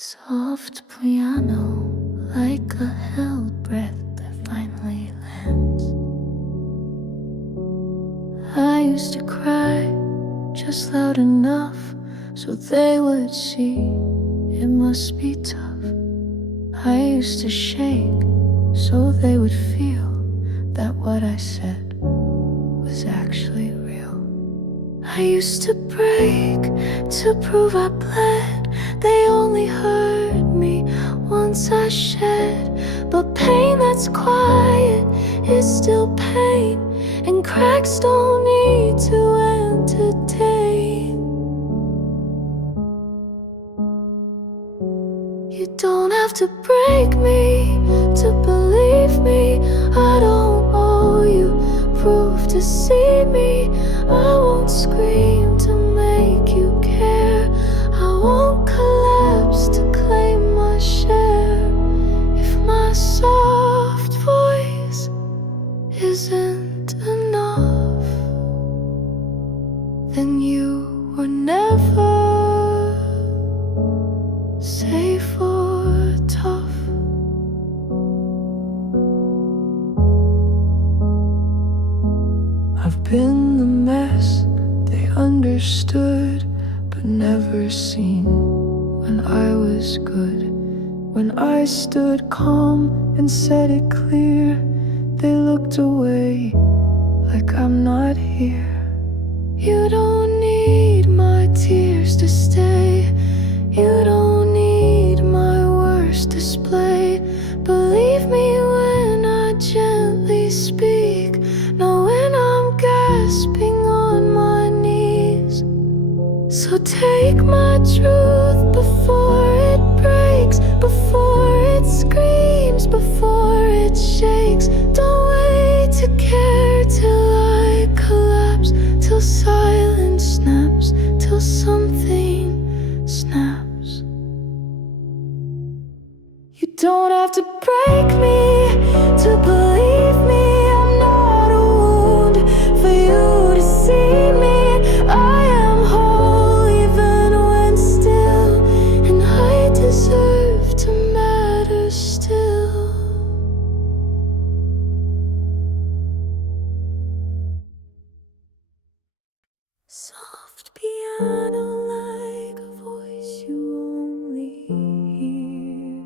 Soft piano, like a held breath that finally lands. I used to cry just loud enough so they would see it must be tough. I used to shake so they would feel that what I said was actually real. I used to break to prove I bled. They only hurt me once I shed. But pain that's quiet is still pain, and cracks don't need to entertain. You don't have to break me to believe me. I don't owe you proof to see me. I won't scream to make you care. I won't collapse to claim my share. If my soft voice isn't enough, then you were never safe or tough. I've been the mess they understood but never seen when I was good. When I stood calm and said it clear, they looked away like I'm not here. You don't need my tears to stay. You don't need my worst display. Believe me when I gently speak, know when I'm gasping on my knees. So take my truth before it breaks, before it screams, before it shakes. Don't wait to care till I collapse, till silence snaps, till something snaps. You don't have to break me to believe me. I'm not a wound for you to see me. I am whole even when still, and I deserve to matter still. Soft piano, like a voice you only hear.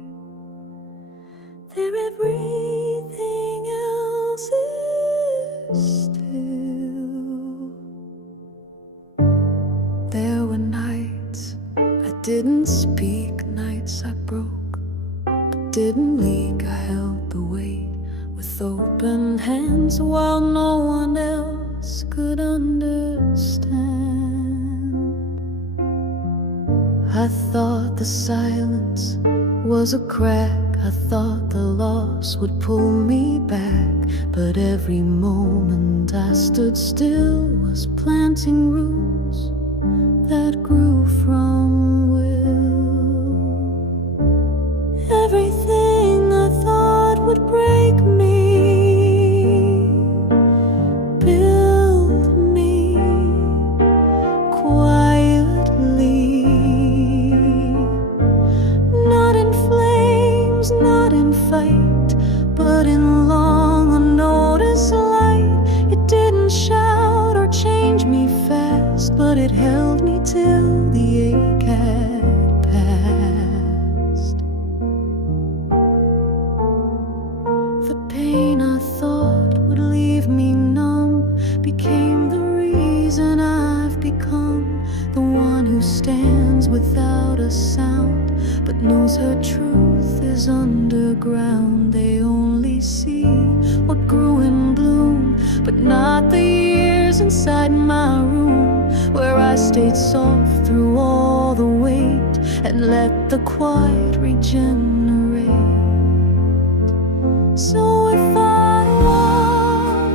There everything else is still. There were nights I didn't speak, nights I broke, but didn't leak. I held the weight with open hands while no one else could understand. I thought the silence was a crack. I thought the loss would pull me back. But every moment I stood still was planting roots that grew from will. Everything I thought would break me built me quietly. Not in flames, not in fight, but in long unnoticed light. It didn't shout or change me fast, but it held me till the ache had passed. The pain I thought would leave me numb became the reason I've become the one who stands without a sound, but knows her truth is underground. They only see what grew in bloom, but not the years inside my room, where I stayed soft through all the weight and let the quiet regenerate. So if I walk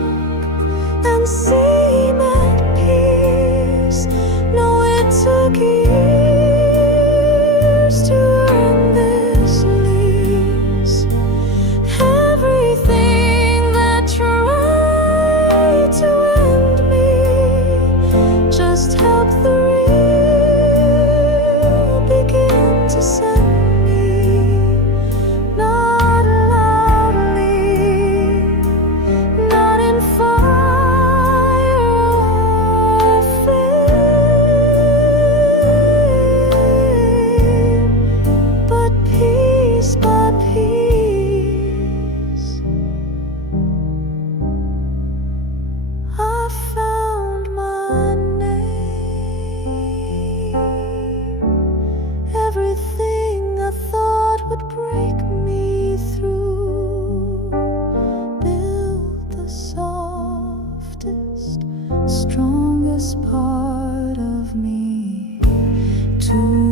and seem at peace, know it took years to earn this lease. Everything that tried to end me just helped the real begin to set would break me through, build the softest, strongest part of me too.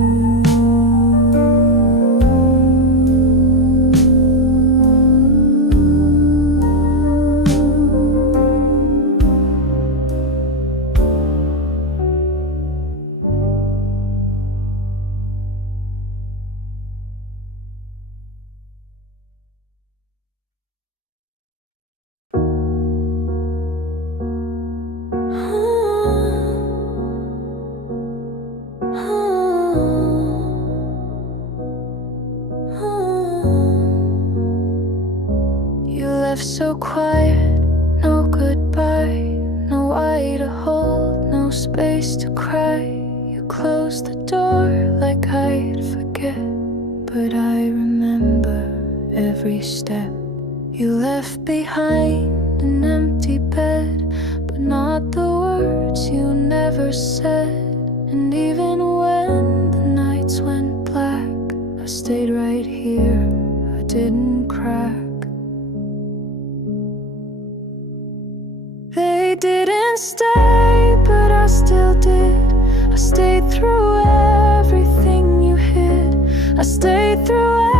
So quiet, no goodbye, no eye to hold, no space to cry. You closed the door like I'd forget, but I remember every step. You left behind an empty bed, but not the words you never said. And even when the nights went black, I stayed right here, I didn't crack. They didn't stay, but I still did. I stayed through everything you hid. I stayed through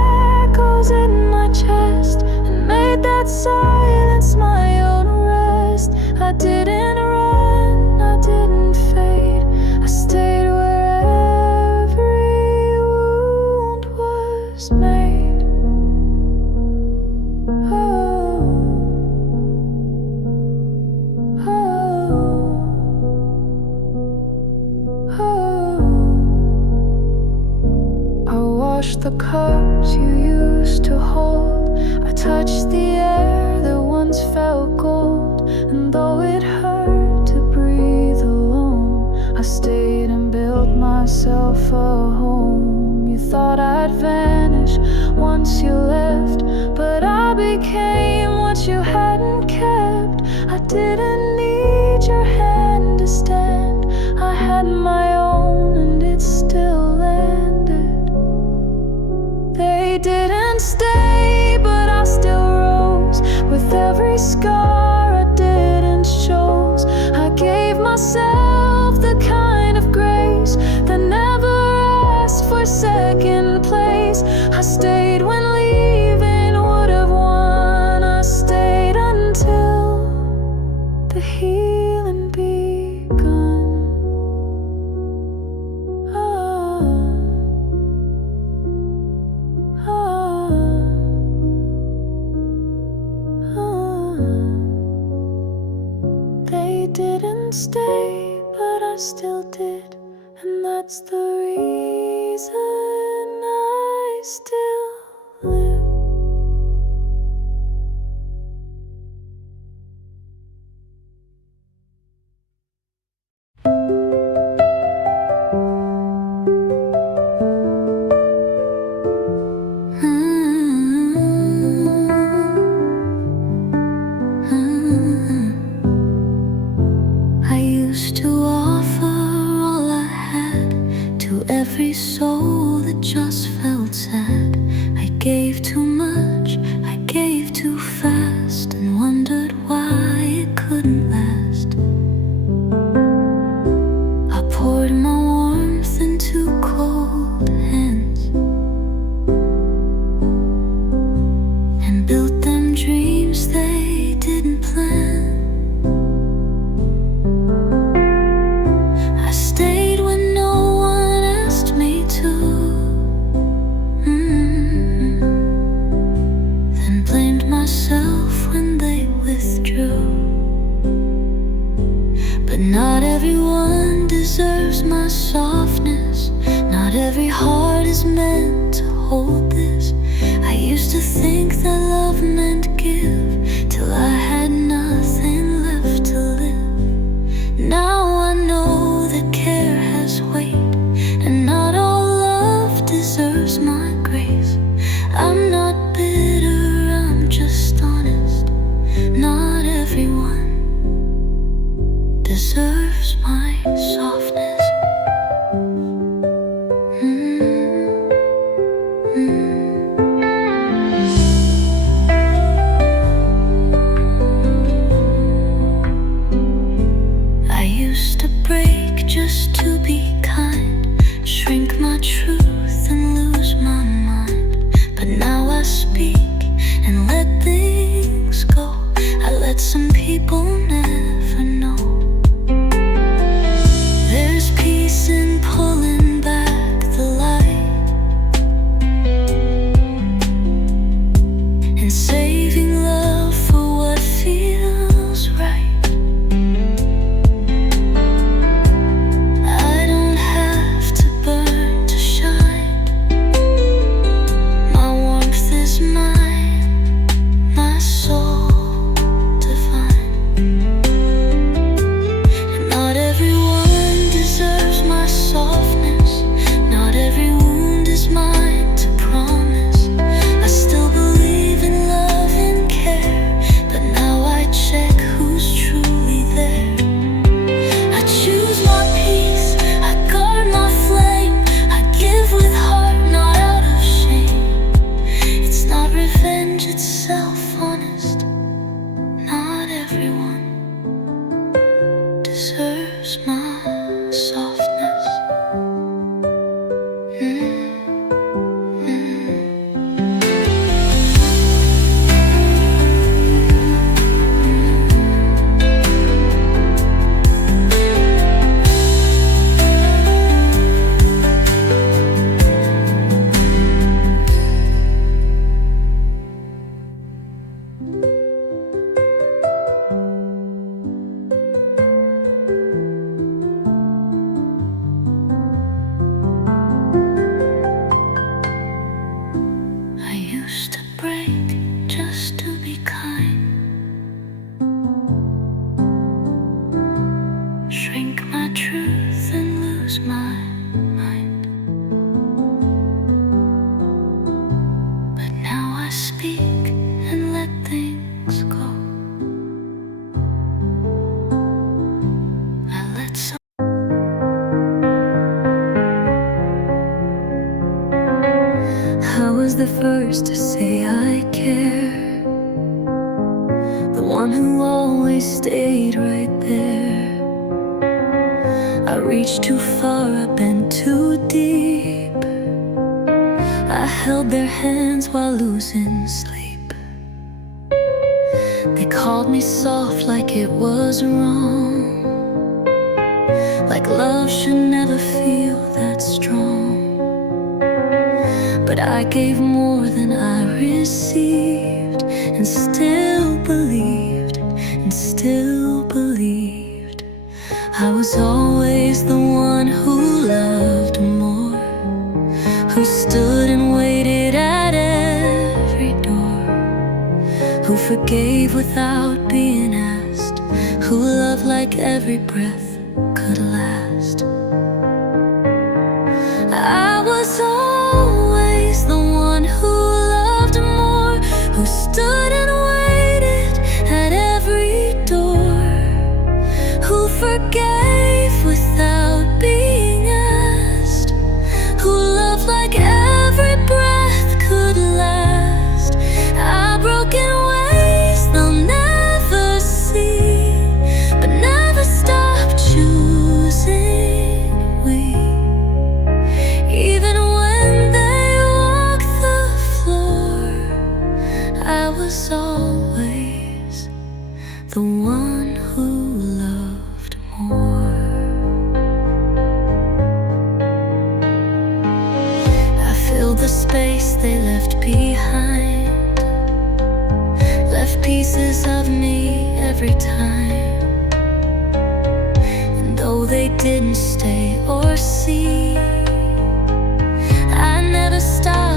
echoes in my chest and made that silence my own rest. I didn't run, I didn't fade. I stayed where every wound was made. The cups you used to hold, I touched the air that once felt gold. And though it hurt to breathe alone, I stayed and built myself a home. You thought I'd vanish once you left, but I became what you hadn't kept. I didn't need your hand to stand, I had my own and it still landed. They didn't stay, but I still rose. With every scar I didn't show. I gave myself the kind of grace that never asked for second place. I stayed when leaving would have won. I stayed until the healing begun. They didn't stay, but I still did, and that's the reason I still live. Every soul that just felt sad. I gave too much, I gave too fast, and wondered why it couldn't last. I poured my warmth into cold hands and built them dreams they didn't plan. I stayed when no one asked me to, then blamed myself when they withdrew. But not everyone deserves my softness. Not every heart is meant to hold this. I used to think that love meant give, till I had nothing left to live. Now I know that care has weight, and not all love deserves my grace. I'm not bitter, I'm just honest. Not everyone deserves my softness. I was the first to say I care, the one who always stayed right there. I reached too far, I bent too deep. I held their hands while losing sleep. They called me soft like it was wrong, like love should never feel that strong. But I gave more than I received, and still believed, and still believed. I was always the one who loved more, who stood and waited at every door, who forgave without being asked, who loved like every breath could last. I was always the one who loved more, who stood and waited at every door, who forgave without being asked, who loved like every breath could last. I broke in ways they'll never see, but never stop choosing we. Even when they walk the floor, I was always the one who loved more. I filled the space they left behind, left pieces of me every time. And though they didn't stay or see, I never stopped